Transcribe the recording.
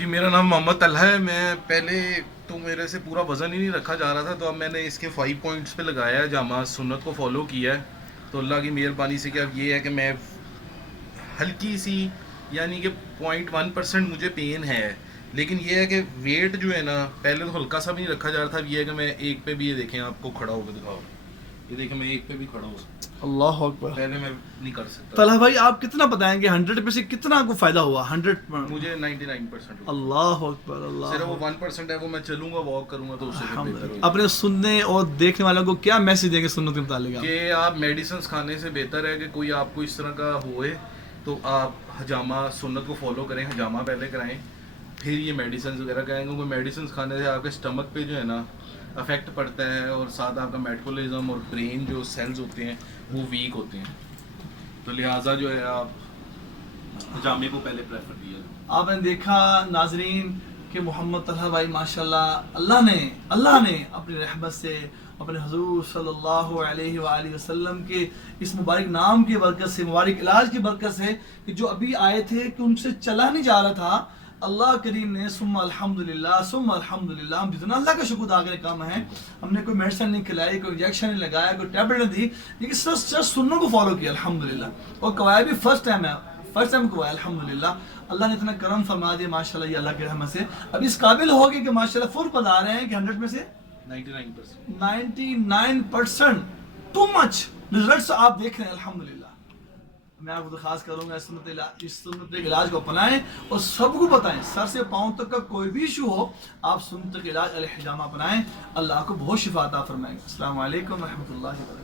جی میرا نام محمد طلحہ ہے. میں پہلے تو میرے سے پورا وزن ہی نہیں رکھا جا رہا تھا، تو اب میں نے اس کے 5 پوائنٹس پہ لگایا ہے، جامع سنت کو فالو کیا ہے. تو اللہ کی مہربانی سے کہ اب یہ ہے کہ میں ہلکی سی یعنی کہ 0.1% مجھے پین ہے، لیکن یہ ہے کہ ویٹ جو ہے نا پہلے تو ہلکا سا بھی نہیں رکھا جا رہا تھا. اب یہ ہے کہ میں ایک پہ بھی، یہ دیکھیں آپ کو کھڑا ہو کے دکھاؤ، یہ دیکھیں میں ایک پہ بھی کھڑا ہو سکتا ہوں. اللہ اکبر. پہلے میں نہیں کر سکتا. طلحہ بھائی آپ کتنا بتائیں گے 100 میں سے کتنا آپ کو فائدہ ہوا؟ 100 مجھے 99%. اللہ اکبر. اللہ صرف وہ 1% ہے، وہ میں چلوں گا، واک کروں گا تو اس سے پھر بہتر ہوگا. اپنے سننے اور دیکھنے والوں کو کیا میسج دیں گے سنت کے متعلق آپ؟ کہ آپ میڈیسنس کھانے سے بہتر ہے کہ کوئی آپ کو اس طرح کا ہوئے تو آپ حجامہ سنت کو فالو کریں، حجامہ پہلے کرائیں پھر یہ میڈیسنز وغیرہ کریں. کیونکہ میڈیسنز کھانے سے آپ کے اسٹمک پہ جو ہے نا افیکٹ پڑتا ہے، اور ساتھ آپ کا میٹابولزم اور برین جو سیلز ہوتے ہیں وہ ویک ہوتے ہیں. تو لہٰذا جو ہے آپ حجامے کو پہلے پریفر کیا. آپ نے دیکھا ناظرین کہ محمد طلحہ بھائی ماشاءاللہ اللہ نے اپنی رحمت سے اپنے حضور صلی اللہ علیہ وآلہ وسلم کے اس مبارک نام کی برکت سے، مبارک علاج کی برکت سے، کہ جو ابھی آئے تھے کہ ان سے چلا نہیں جا رہا تھا، اللہ کریم نے ثم الحمدللہ ہم جتنا اللہ کا شکر ادا کرے کام ہے. ہم نے کوئی میڈیسن نہیں کھلائی، کوئی انجیکشن نہیں لگایا، کوئی ٹیبلٹ نہیں دی، لیکن صرف سنوں کو فالو کیا الحمدللہ. اور کوایا بھی فرسٹ ٹائم کوایا الحمدللہ. اللہ نے اتنا کرم فرما دیا ماشاءاللہ، یہ اللہ کی رحمت سے اب اس قابل ہو گئے کہ ماشاءاللہ فل بتا رہے ہیں کہ 100 میں سے 99% ٹو مچ ریزلٹس آپ دیکھ رہے ہیں الحمدللہ. میں آپ کو درخواست کروں گا اس سنت کے علاج کو اپنائیں اور سب کو بتائیں. سر سے پاؤں تک کا کوئی بھی ایشو ہو، آپ سنت کے علاج الحجامہ اپنائیں. اللہ کو بہت شفا عطا فرمائے گا. السلام علیکم ورحمۃ اللہ وبرکاتہ.